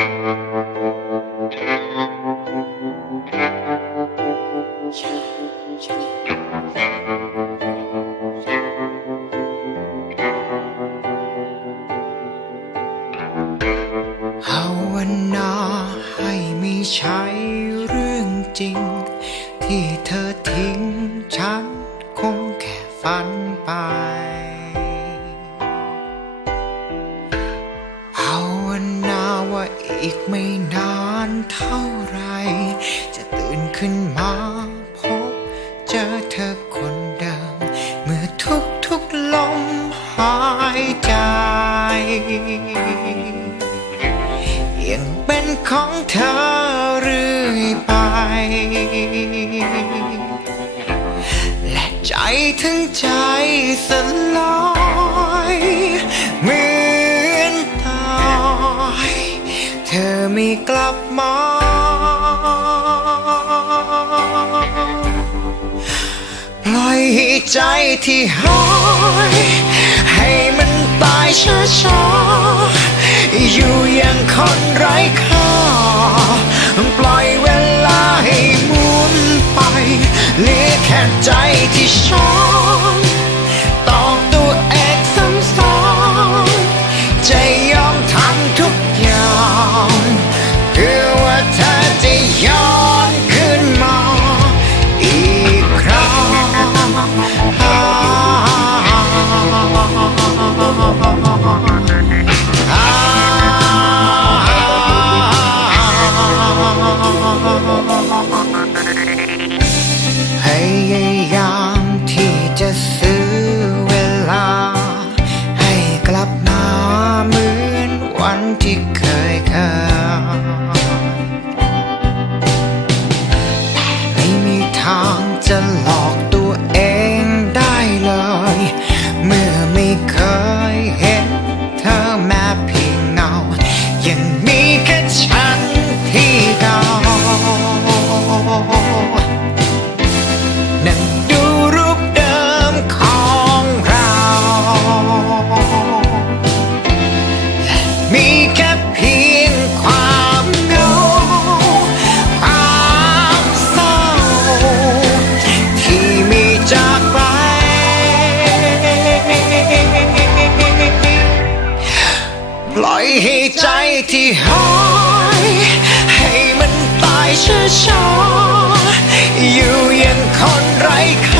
ภาวนาให้ม่ใช่เรื่องจริง ที่เธอทิ้งฉันคงแค่ฝันไป อีกไม่นานเท่าไร จะตื่นขึ้นมาพบเจอเธอคนเดิม เมื่อทุกทุกลมหายใจยังเป็นของเธอเรื่อยไป และใจถึงใจสลาย กลับมา ปล่อยให้ใจที่หายให้มันตายช้าๆ อยู่อย่างคนไร้ค่า เปล่อยให้ใจที่หอยให้มันตายช้าๆอยู่อย่างคนไร้ค่า